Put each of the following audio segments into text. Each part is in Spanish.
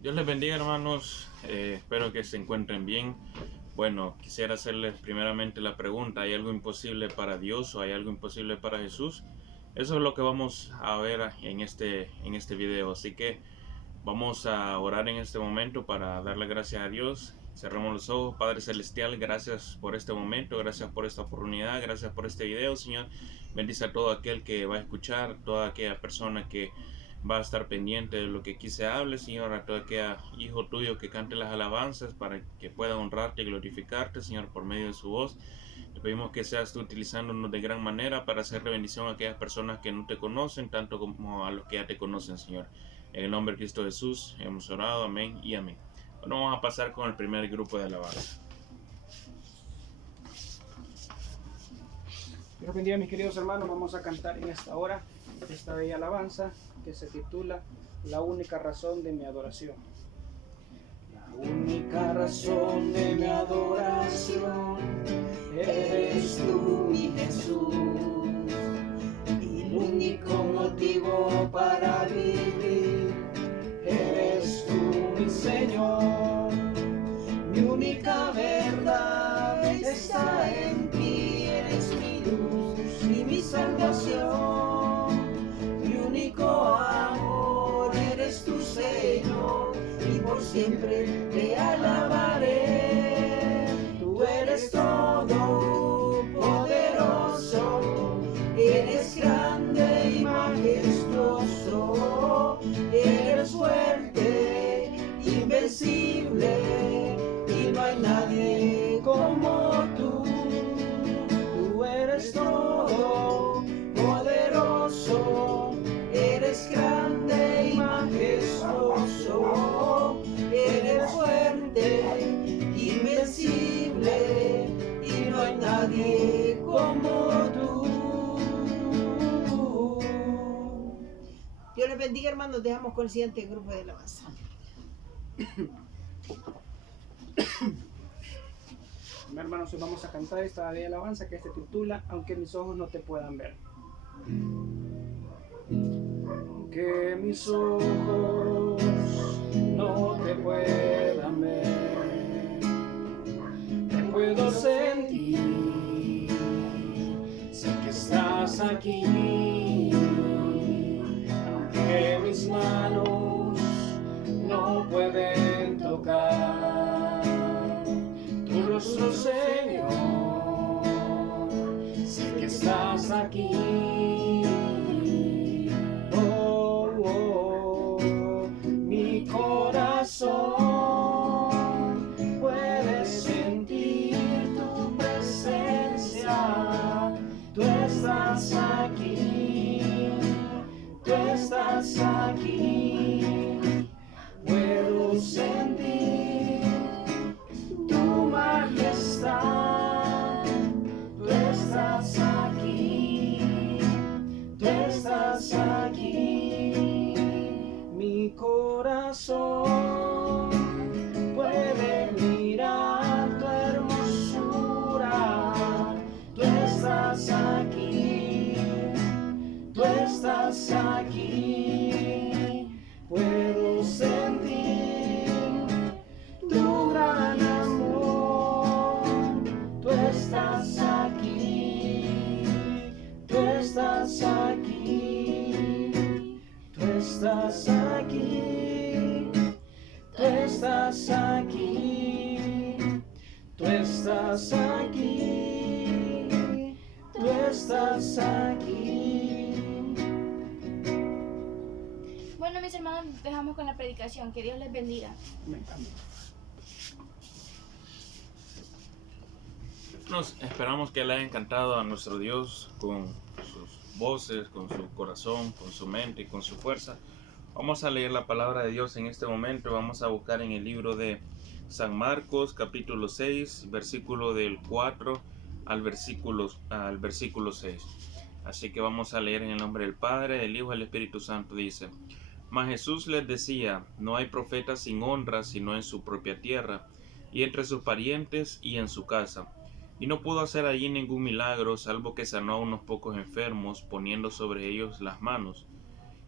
Dios les bendiga, hermanos. Espero que se encuentren bien. Bueno, quisiera hacerles primeramente la pregunta: ¿hay algo imposible para Dios o hay algo imposible para Jesús? Eso es lo que vamos a ver en este video. Así que vamos a orar en este momento para darle gracias a Dios. Cerramos los ojos. Padre Celestial, gracias por este momento, gracias por esta oportunidad, gracias por este video, Señor. Bendice a todo aquel que va a escuchar, toda aquella persona que va a estar pendiente de lo que aquí se hable, Señor, a todo aquel hijo tuyo que cante las alabanzas para que pueda honrarte y glorificarte, Señor, por medio de su voz. Te pedimos que seas tú utilizándonos de gran manera para hacerle bendición a aquellas personas que no te conocen, tanto como a los que ya te conocen, Señor. En el nombre de Cristo Jesús hemos orado, amén y amén. Bueno, vamos a pasar con el primer grupo de alabanza. Dios bendiga, mis queridos hermanos. Vamos a cantar en esta hora esta bella alabanza que se titula La única razón de mi adoración. La única razón de mi adoración eres tú, mi Jesús, y el único motivo para vivir eres tú, mi Señor. Mi única verdad está en ti, eres mi luz y mi salvación. Mi único amor eres tu Señor, y por siempre te alabaré. Tú eres todo poderoso, eres grande y majestuoso, eres fuerte, invencible, y no hay nadie como tú. Tú eres todo poderoso, eres grande y majestuoso, eres fuerte, invencible, y no hay nadie como tú. Dios les bendiga, hermanos. Dejamos con el siguiente grupo de alabanza. Hermanos, hoy vamos a cantar esta bella alabanza que se titula Aunque mis ojos no te puedan ver. Aunque mis ojos no te puedan ver, te puedo sentir, sé que estás aquí. Aunque mis manos no pueden tocar tu rostro, Señor, sé que estás aquí. Oh, oh, mi corazón puede sentir tu presencia. Tú estás aquí, tú estás aquí. Puedo sentir tu majestad. Tú estás aquí, tú estás aquí. Mi corazón puede mirar tu hermosura. Tú estás aquí, tú estás aquí. Puedo sentir tu gran amor. Tú estás aquí, tú estás aquí, tú estás aquí, tú estás aquí, tú estás aquí, tú estás aquí. Bueno, mis hermanos, dejamos con la predicación. Que Dios les bendiga. Esperamos que le haya encantado a nuestro Dios con sus voces, con su corazón, con su mente y con su fuerza. Vamos a leer la palabra de Dios en este momento. Vamos a buscar en el libro de San Marcos, capítulo 6, versículo del 4 al versículo 6. Así que vamos a leer en el nombre del Padre, del Hijo y del Espíritu Santo. Dice: Mas Jesús les decía: No hay profeta sin honra sino en su propia tierra, y entre sus parientes y en su casa. Y no pudo hacer allí ningún milagro, salvo que sanó a unos pocos enfermos, poniendo sobre ellos las manos.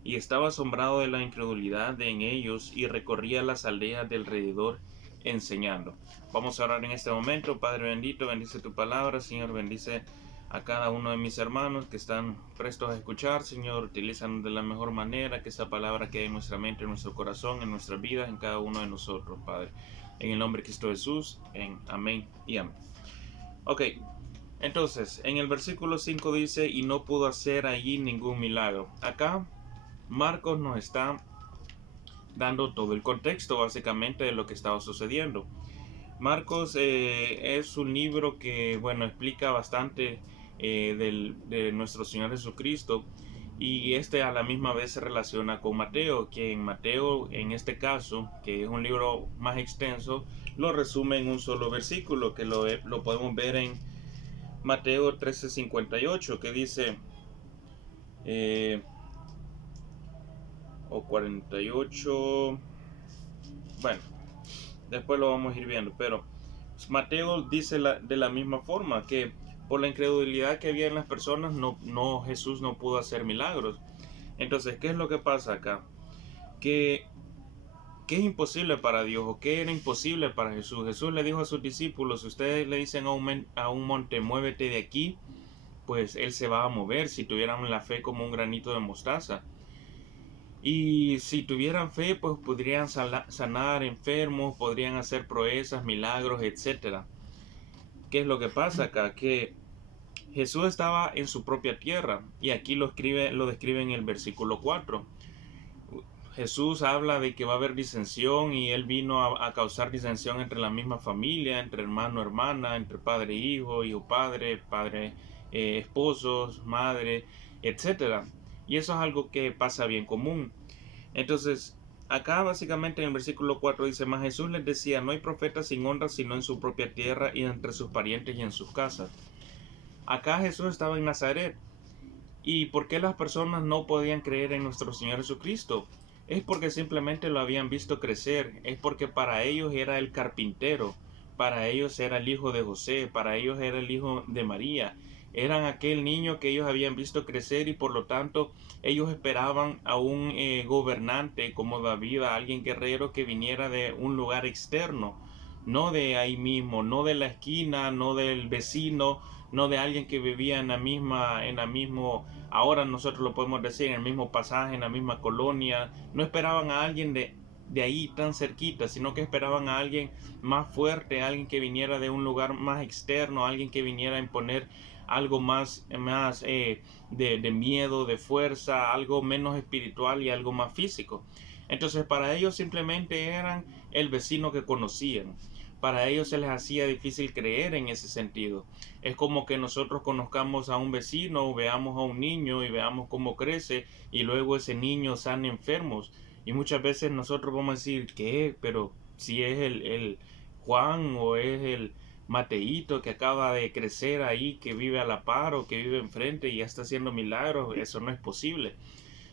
y estaba asombrado de la incredulidad en ellos y recorría las aldeas del alrededor enseñando. Vamos a orar en este momento. Padre bendito, bendice tu palabra, Señor, bendice a cada uno de mis hermanos que están prestos a escuchar, Señor, utilizan de la mejor manera que esa palabra quede en nuestra mente, en nuestro corazón, en nuestras vidas, en cada uno de nosotros, Padre. En el nombre de Cristo Jesús, amén y amén. Ok, entonces, en el versículo 5 dice, y no pudo hacer allí ningún milagro. Acá, Marcos nos está dando todo el contexto, básicamente, de lo que estaba sucediendo. Marcos es un libro que, bueno, explica bastante de nuestro Señor Jesucristo, y a la misma vez se relaciona con Mateo, que en Mateo, en este caso, que es un libro más extenso, lo resume en un solo versículo, que lo podemos ver en Mateo 13:58, que dice, o 48, bueno, después lo vamos a ir viendo, pero Mateo dice de la misma forma que por la incredulidad que había en las personas, Jesús no pudo hacer milagros. Entonces, ¿qué es lo que pasa acá? ¿Qué es imposible para Dios o qué era imposible para Jesús? Jesús le dijo a sus discípulos, si ustedes le dicen a un monte, muévete de aquí, pues él se va a mover si tuvieran la fe como un granito de mostaza. Y si tuvieran fe, pues podrían sanar enfermos, podrían hacer proezas, milagros, etc. ¿Qué es lo que pasa acá? Que Jesús estaba en su propia tierra, y aquí lo describe en el versículo 4. Jesús habla de que va a haber disensión, y él vino a causar disensión entre la misma familia, entre hermano, hermana, entre padre, hijo, padre, esposos, madre, etc. Y eso es algo que pasa bien común. Entonces, acá básicamente en el versículo 4 dice, mas Jesús les decía, no hay profeta sin honra sino en su propia tierra y entre sus parientes y en sus casas. Acá Jesús estaba en Nazaret. ¿Y por qué las personas no podían creer en nuestro Señor Jesucristo? Es porque simplemente lo habían visto crecer, es porque para ellos era el carpintero, para ellos era el hijo de José, para ellos era el hijo de María, eran aquel niño que ellos habían visto crecer, y por lo tanto ellos esperaban a un gobernante como David, a alguien guerrero que viniera de un lugar externo, no de ahí mismo, no de la esquina, no del vecino, no de alguien que vivía en la misma, ahora nosotros lo podemos decir, en el mismo pasaje, en la misma colonia. No esperaban a alguien de ahí tan cerquita, sino que esperaban a alguien más fuerte, alguien que viniera de un lugar más externo, alguien que viniera a imponer algo más de miedo, de fuerza, algo menos espiritual y algo más físico. Entonces para ellos simplemente eran el vecino que conocían. Para ellos se les hacía difícil creer en ese sentido. Es como que nosotros conozcamos a un vecino, veamos a un niño y veamos cómo crece, y luego ese niño sana enfermos. Y muchas veces nosotros vamos a decir, ¿qué? Pero si es el Juan o es el Mateíto que acaba de crecer ahí, que vive a la par o que vive enfrente y ya está haciendo milagros, eso no es posible.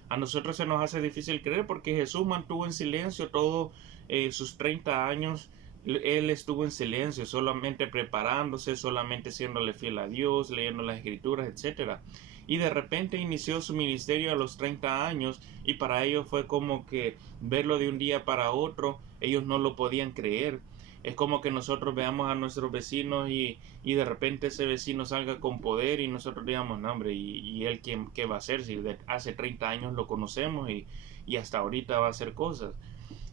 A nosotros se nos hace difícil creer porque Jesús mantuvo en silencio todos sus 30 años. Él estuvo en silencio, solamente preparándose, solamente siéndole fiel a Dios, leyendo las escrituras, etc. Y de repente inició su ministerio a los 30 años, y para ellos fue como que verlo de un día para otro, ellos no lo podían creer. Es como que nosotros veamos a nuestros vecinos y de repente ese vecino salga con poder, y nosotros digamos, no hombre, ¿y él qué va a hacer? Si hace 30 años lo conocemos y hasta ahorita va a hacer cosas.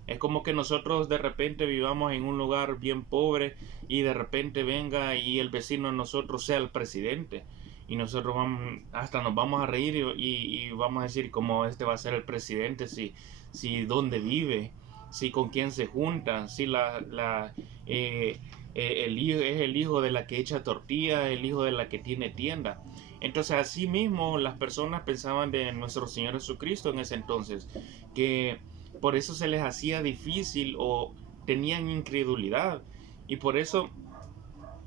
Es como que nosotros de repente vivamos en un lugar bien pobre, y de repente venga y el vecino de nosotros sea el presidente. Y nosotros hasta nos vamos a reír y vamos a decir, ¿cómo este va a ser el presidente? Si dónde vive, si con quién se junta, si el hijo es el hijo de la que echa tortilla, el hijo de la que tiene tienda. Entonces así mismo las personas pensaban de nuestro Señor Jesucristo en ese entonces, que por eso se les hacía difícil o tenían incredulidad. Y por eso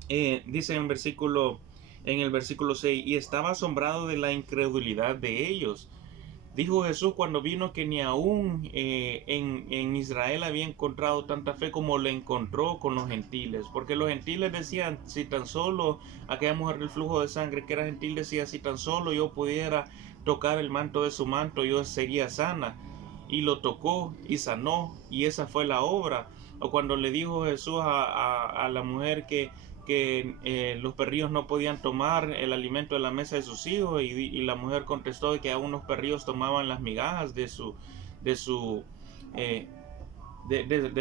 dice en el versículo 6, y estaba asombrado de la incredulidad de ellos. Dijo Jesús cuando vino que ni aún en Israel había encontrado tanta fe como la encontró con los gentiles. Porque los gentiles decían, si tan solo aquella mujer del flujo de sangre que era gentil decía, si tan solo yo pudiera tocar el manto de su manto, yo sería sana. Y lo tocó y sanó, y esa fue la obra. O cuando le dijo Jesús a la mujer que los perrillos no podían tomar el alimento de la mesa de sus hijos, y la mujer contestó que aún los perrillos tomaban las migajas de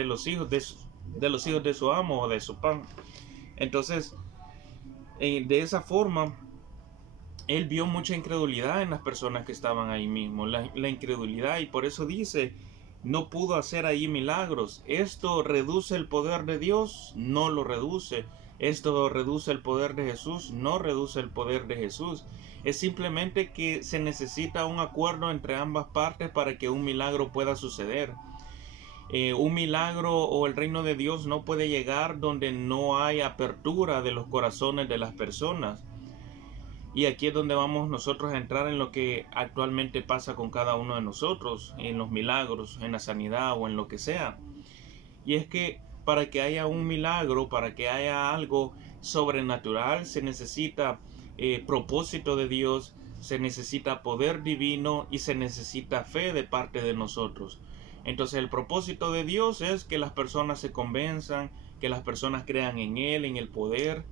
los hijos de su amo, o de su pan. Entonces, de esa forma, él vio mucha incredulidad en las personas que estaban ahí mismo, la incredulidad, y por eso dice, no pudo hacer allí milagros. ¿Esto reduce el poder de Dios? No lo reduce. ¿Esto reduce el poder de Jesús? No reduce el poder de Jesús. Es simplemente que se necesita un acuerdo entre ambas partes para que un milagro pueda suceder. Un milagro o el reino de Dios no puede llegar donde no hay apertura de los corazones de las personas. Y aquí es donde vamos nosotros a entrar en lo que actualmente pasa con cada uno de nosotros, en los milagros, en la sanidad o en lo que sea. Y es que para que haya un milagro, para que haya algo sobrenatural, se necesita propósito de Dios, se necesita poder divino y se necesita fe de parte de nosotros. Entonces el propósito de Dios es que las personas se convenzan, que las personas crean en Él, en el poder.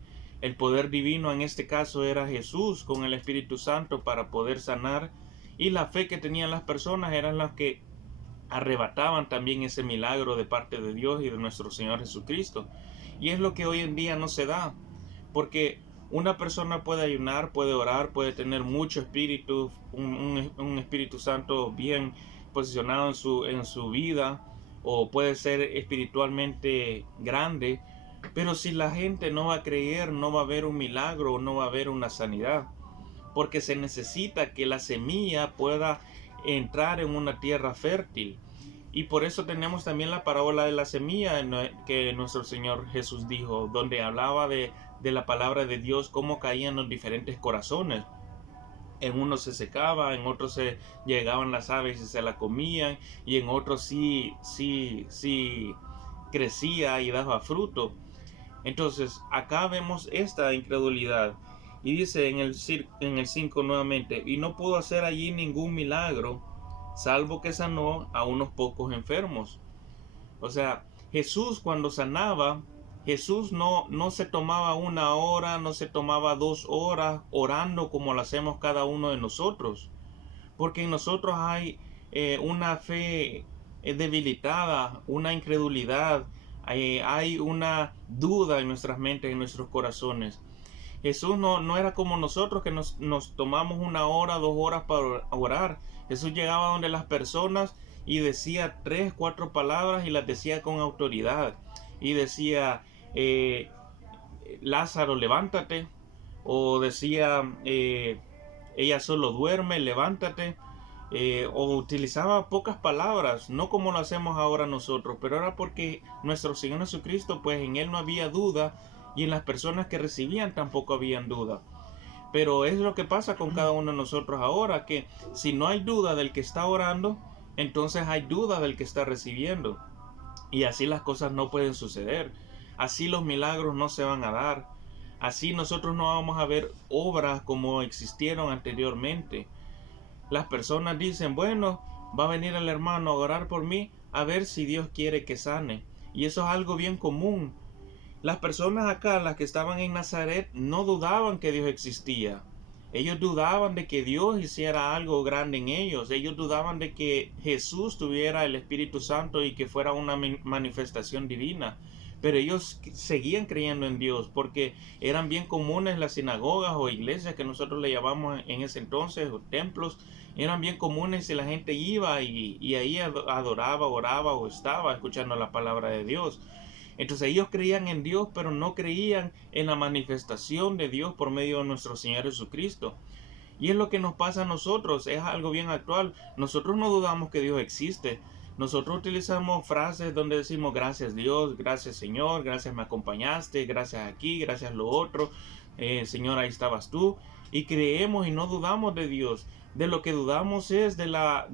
El poder divino en este caso era Jesús con el Espíritu Santo para poder sanar, y la fe que tenían las personas eran las que arrebataban también ese milagro de parte de Dios y de nuestro Señor Jesucristo. Y es lo que hoy en día no se da, porque una persona puede ayunar, puede orar, puede tener mucho espíritu, un Espíritu Santo bien posicionado en su vida, o puede ser espiritualmente grande, pero si la gente no va a creer, no va a haber un milagro, no va a haber una sanidad, porque se necesita que la semilla pueda entrar en una tierra fértil. Y por eso tenemos también la parábola de la semilla que nuestro Señor Jesús dijo, donde hablaba de la palabra de Dios, cómo caían los diferentes corazones. En unos se secaba, en otros se llegaban las aves y se la comían, y en otros sí crecía y daba fruto. Entonces acá vemos esta incredulidad, y dice en el 5 nuevamente, y no pudo hacer allí ningún milagro, salvo que sanó a unos pocos enfermos. O sea, Jesús cuando sanaba, Jesús no se tomaba 1 hora, no se tomaba 2 horas orando como lo hacemos cada uno de nosotros, porque en nosotros hay una fe debilitada, una incredulidad, hay una duda en nuestras mentes, en nuestros corazones. Jesús no era como nosotros, que nos tomamos 1 hora, 2 horas para orar. Jesús llegaba donde las personas y decía 3, 4 palabras, y las decía con autoridad. Y decía, Lázaro, levántate. O decía, ella solo duerme, levántate. O utilizaba pocas palabras, no como lo hacemos ahora nosotros, pero era porque nuestro Señor Jesucristo, pues en Él no había duda, y en las personas que recibían tampoco habían duda. Pero es lo que pasa con cada uno de nosotros ahora, que si no hay duda del que está orando, entonces hay duda del que está recibiendo, y así las cosas no pueden suceder, así los milagros no se van a dar, así nosotros no vamos a ver obras como existieron anteriormente. Las personas dicen, bueno, va a venir el hermano a orar por mí, a ver si Dios quiere que sane. Y eso es algo bien común. Las personas acá, las que estaban en Nazaret, no dudaban que Dios existía. Ellos dudaban de que Dios hiciera algo grande en ellos. Ellos dudaban de que Jesús tuviera el Espíritu Santo y que fuera una manifestación divina. Pero ellos seguían creyendo en Dios, porque eran bien comunes las sinagogas o iglesias que nosotros le llamamos en ese entonces, o templos. Eran bien comunes, y la gente iba y ahí adoraba, oraba o estaba escuchando la palabra de Dios. Entonces ellos creían en Dios, pero no creían en la manifestación de Dios por medio de nuestro Señor Jesucristo. Y es lo que nos pasa a nosotros, es algo bien actual. Nosotros no dudamos que Dios existe. Nosotros utilizamos frases donde decimos gracias Dios, gracias Señor, gracias me acompañaste, gracias aquí, gracias lo otro, Señor ahí estabas tú. Y creemos y no dudamos de Dios. De lo que dudamos es de la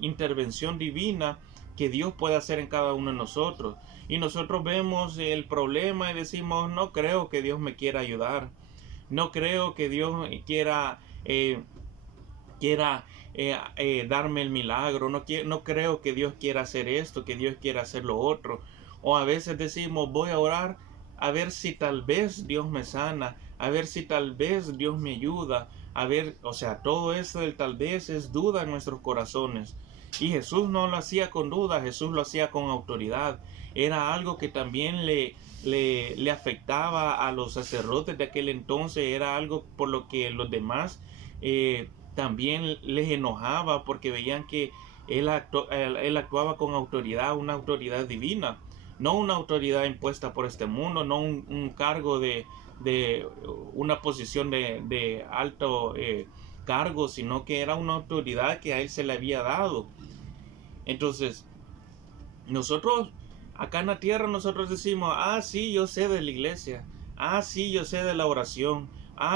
intervención divina que Dios puede hacer en cada uno de nosotros. Y nosotros vemos el problema y decimos, no creo que Dios me quiera ayudar. No creo que Dios quiera quiera darme el milagro, no creo que Dios quiera hacer esto, que Dios quiera hacer lo otro. O a veces decimos, voy a orar a ver si tal vez Dios me sana, a ver si tal vez Dios me ayuda, a ver, o sea, todo eso del tal vez es duda en nuestros corazones. Y Jesús no lo hacía con duda, Jesús lo hacía con autoridad. Era algo que también le afectaba a los sacerdotes de aquel entonces, era algo por lo que los demás también les enojaba, porque veían que él actuaba con autoridad, una autoridad divina, no una autoridad impuesta por este mundo, no un cargo de una posición de alto cargo, sino que era una autoridad que a él se le había dado. Entonces, nosotros acá en la tierra nosotros decimos, sí, yo sé de la iglesia, sí, yo sé de la oración,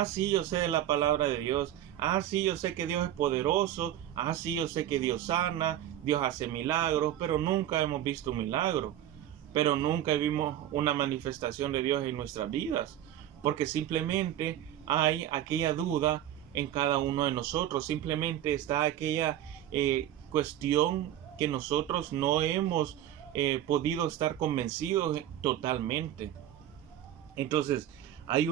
sí, yo sé de la palabra de Dios, sí, yo sé que Dios es poderoso, sí, yo sé que Dios sana, Dios hace milagros, pero nunca hemos visto un milagro, pero nunca vimos una manifestación de Dios en nuestras vidas, porque simplemente hay aquella duda en cada uno de nosotros, simplemente está aquella cuestión que nosotros no hemos podido estar convencidos totalmente. Entonces, ¿hay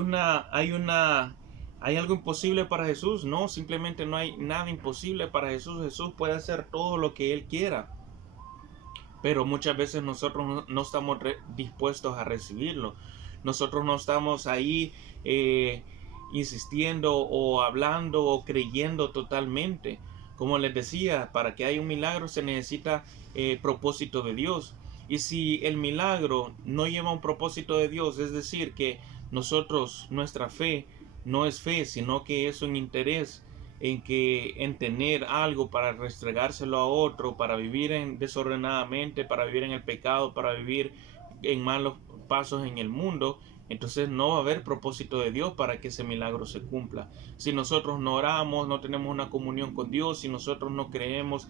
algo imposible para Jesús? No, simplemente no hay nada imposible para Jesús. Jesús puede hacer todo lo que Él quiera. Pero muchas veces nosotros no estamos dispuestos a recibirlo. Nosotros no estamos ahí insistiendo o hablando o creyendo totalmente. Como les decía, para que haya un milagro se necesita propósito de Dios. Y si el milagro no lleva un propósito de Dios, es decir, que nuestra fe no es fe, sino que es un interés en tener algo para restregárselo a otro, para vivir desordenadamente, para vivir en el pecado, para vivir en malos pasos en el mundo, entonces no va a haber propósito de Dios para que ese milagro se cumpla. Si nosotros no oramos, no tenemos una comunión con Dios, si nosotros no creemos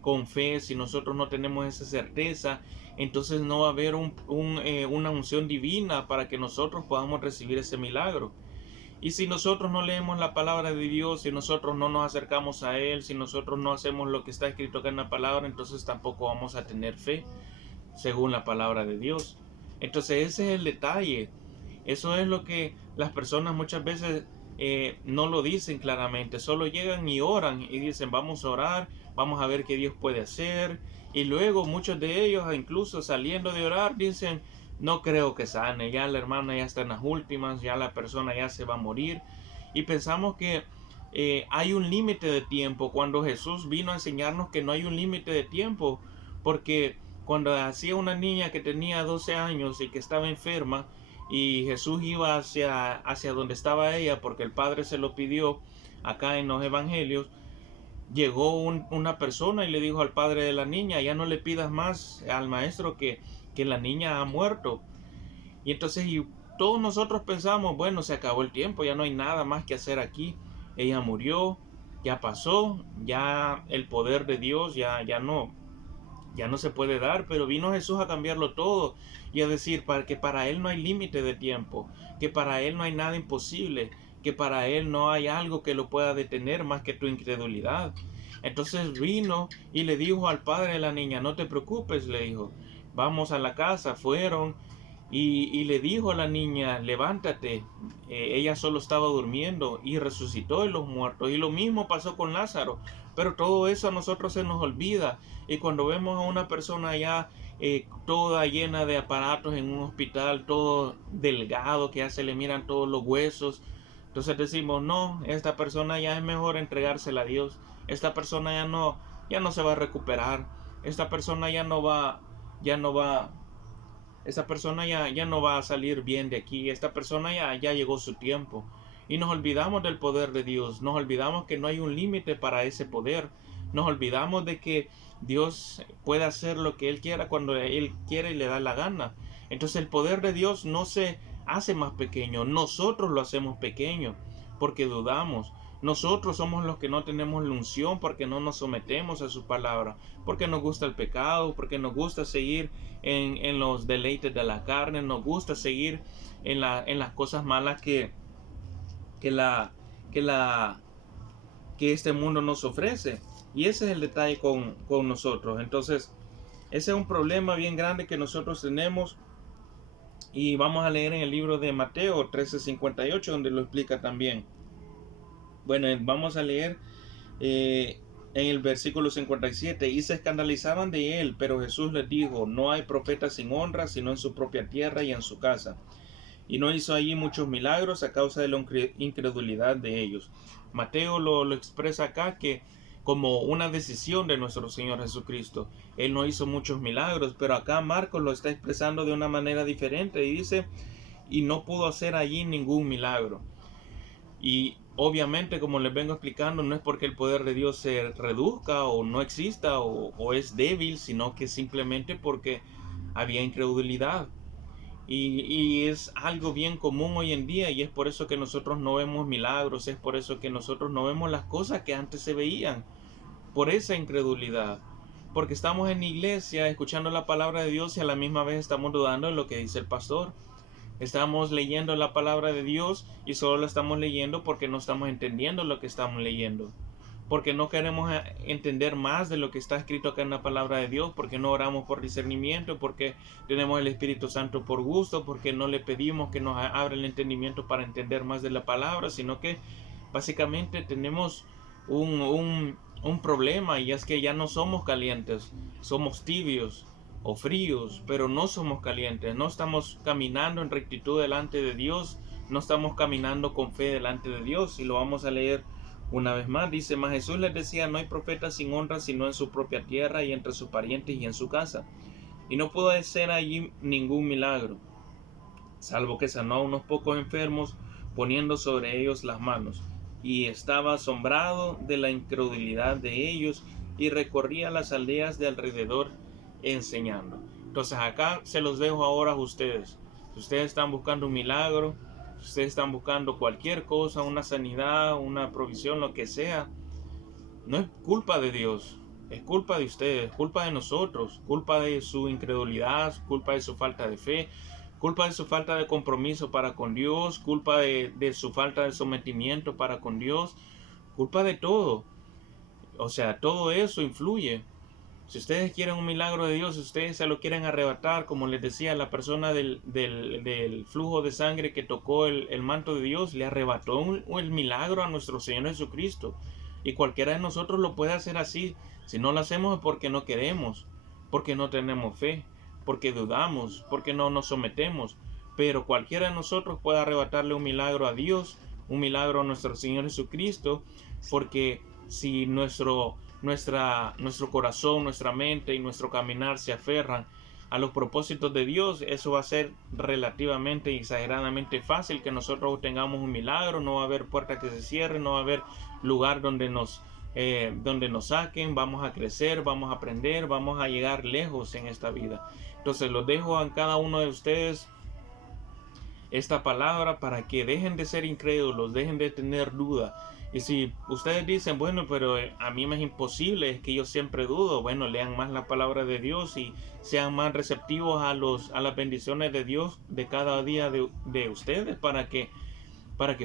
con fe, si nosotros no tenemos esa certeza, entonces no va a haber una unción divina para que nosotros podamos recibir ese milagro. Y si nosotros no leemos la palabra de Dios, si nosotros no nos acercamos a Él, si nosotros no hacemos lo que está escrito acá en la palabra, entonces tampoco vamos a tener fe según la palabra de Dios. Entonces ese es el detalle. Eso es lo que las personas muchas veces no lo dicen claramente. Solo llegan y oran y dicen, vamos a orar, vamos a ver qué Dios puede hacer. Y luego muchos de ellos, incluso saliendo de orar, dicen, no creo que sane, ya la hermana ya está en las últimas, ya la persona ya se va a morir. Y pensamos que hay un límite de tiempo, cuando Jesús vino a enseñarnos que no hay un límite de tiempo, porque cuando hacía una niña que tenía 12 años y que estaba enferma, y Jesús iba hacia donde estaba ella, porque el Padre se lo pidió acá en los evangelios, llegó una persona y le dijo al padre de la niña, ya no le pidas más al maestro que la niña ha muerto. Y entonces todos nosotros pensamos, bueno, se acabó el tiempo, ya no hay nada más que hacer aquí, ella murió, ya pasó, ya el poder de Dios ya no se puede dar. Pero vino Jesús a cambiarlo todo y a decir que para Él no hay límite de tiempo, que para Él no hay nada imposible, que para Él no hay algo que lo pueda detener más que tu incredulidad. Entonces vino y le dijo al padre de la niña, no te preocupes, le dijo, vamos a la casa. Fueron y le dijo a la niña, levántate. Ella solo estaba durmiendo y resucitó de los muertos. Y lo mismo pasó con Lázaro. Pero todo eso a nosotros se nos olvida. Y cuando vemos a una persona ya toda llena de aparatos en un hospital, todo delgado, que ya se le miran todos los huesos, entonces decimos, no, esta persona ya es mejor entregársela a Dios. Esta persona ya no se va a recuperar. Esta persona esta persona ya no va a salir bien de aquí. Esta persona ya llegó su tiempo. Y nos olvidamos del poder de Dios. Nos olvidamos que no hay un límite para ese poder. Nos olvidamos de que Dios puede hacer lo que Él quiera cuando Él quiere y le da la gana. Entonces el poder de Dios no se hace más pequeño. Nosotros lo hacemos pequeño porque dudamos. Nosotros somos los que no tenemos la unción porque no nos sometemos a su palabra, porque nos gusta el pecado, porque nos gusta seguir en los deleites de la carne, nos gusta seguir en las cosas malas que que este mundo nos ofrece. Y ese es el detalle con nosotros. Entonces, ese es un problema bien grande que nosotros tenemos. Y vamos a leer en el libro de Mateo 13:58, donde lo explica también. Bueno, vamos a leer en el versículo 57. Y se escandalizaban de él, pero Jesús les dijo: no hay profeta sin honra, sino en su propia tierra y en su casa. Y no hizo allí muchos milagros a causa de la incredulidad de ellos. Mateo lo expresa acá que como una decisión de nuestro Señor Jesucristo. Él no hizo muchos milagros, pero acá Marcos lo está expresando de una manera diferente y dice: y no pudo hacer allí ningún milagro. Y obviamente, como les vengo explicando, no es porque el poder de Dios se reduzca o no exista o es débil, sino que simplemente porque había incredulidad. Y es algo bien común hoy en día, y es por eso que nosotros no vemos milagros, es por eso que nosotros no vemos las cosas que antes se veían, por esa incredulidad. Porque estamos en la iglesia escuchando la palabra de Dios y a la misma vez estamos dudando de lo que dice el pastor. Estamos leyendo la palabra de Dios y solo la estamos leyendo porque no estamos entendiendo lo que estamos leyendo. Porque no queremos entender más de lo que está escrito acá en la palabra de Dios, porque no oramos por discernimiento, porque tenemos el Espíritu Santo por gusto, porque no le pedimos que nos abra el entendimiento para entender más de la palabra, sino que básicamente tenemos un problema, y es que ya no somos calientes, somos tibios o fríos, pero no somos calientes, no estamos caminando en rectitud delante de Dios, no estamos caminando con fe delante de Dios. Y lo vamos a leer una vez más. Dice: mas Jesús les decía: no hay profeta sin honra sino en su propia tierra y entre sus parientes y en su casa. Y no pudo hacer allí ningún milagro, salvo que sanó a unos pocos enfermos poniendo sobre ellos las manos. Y estaba asombrado de la incredulidad de ellos y recorría las aldeas de alrededor enseñando. Entonces acá se los dejo ahora a ustedes. Si ustedes están buscando un milagro, si ustedes están buscando cualquier cosa, una sanidad, una provisión, lo que sea, no es culpa de Dios, es culpa de ustedes, culpa de nosotros, culpa de su incredulidad, culpa de su falta de fe, culpa de su falta de compromiso para con Dios, culpa de su falta de sometimiento para con Dios, culpa de todo. O sea, todo eso influye. Si ustedes quieren un milagro de Dios, si ustedes se lo quieren arrebatar, como les decía, la persona del flujo de sangre que tocó el manto de Dios, le arrebató el milagro a nuestro Señor Jesucristo. Y cualquiera de nosotros lo puede hacer así. Si no lo hacemos es porque no queremos, porque no tenemos fe, porque dudamos, porque no nos sometemos. Pero cualquiera de nosotros puede arrebatarle un milagro a Dios, un milagro a nuestro Señor Jesucristo, porque si nuestro corazón, nuestra mente y nuestro caminar se aferran a los propósitos de Dios, eso va a ser relativamente y exageradamente fácil que nosotros obtengamos un milagro. No va a haber puerta que se cierre, no va a haber lugar donde nos saquen. Vamos a crecer, vamos a aprender, vamos a llegar lejos en esta vida. Entonces los dejo a cada uno de ustedes esta palabra para que dejen de ser incrédulos, dejen de tener duda. Y si ustedes dicen: bueno, pero a mí me es imposible, es que yo siempre dudo, bueno, lean más la palabra de Dios y sean más receptivos a las bendiciones de Dios de cada día de ustedes, para que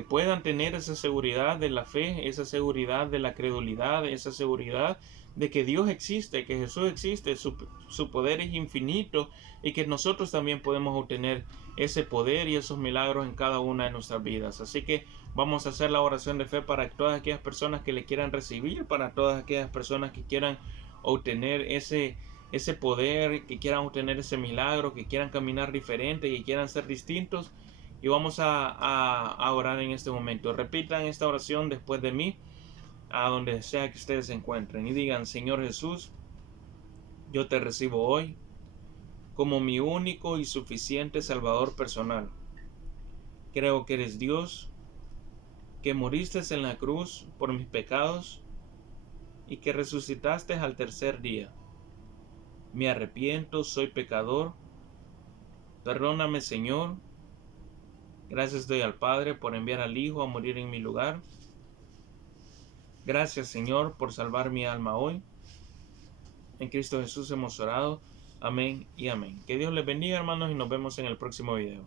puedan tener esa seguridad de la fe, esa seguridad de la credulidad, esa seguridad de que Dios existe, que Jesús existe, su poder es infinito, y que nosotros también podemos obtener ese poder y esos milagros en cada una de nuestras vidas. Así que vamos a hacer la oración de fe para todas aquellas personas que le quieran recibir, para todas aquellas personas que quieran obtener ese poder, que quieran obtener ese milagro, que quieran caminar diferente y que quieran ser distintos. Y vamos a orar en este momento. Repitan esta oración después de mí, a donde sea que ustedes se encuentren, y digan: Señor Jesús, yo te recibo hoy como mi único y suficiente Salvador personal. Creo que eres Dios, que moriste en la cruz por mis pecados y que resucitaste al tercer día. Me arrepiento, soy pecador. Perdóname, Señor. Gracias doy al Padre por enviar al Hijo a morir en mi lugar. Gracias, Señor, por salvar mi alma hoy. En Cristo Jesús hemos orado. Amén y amén. Que Dios les bendiga, hermanos, y nos vemos en el próximo video.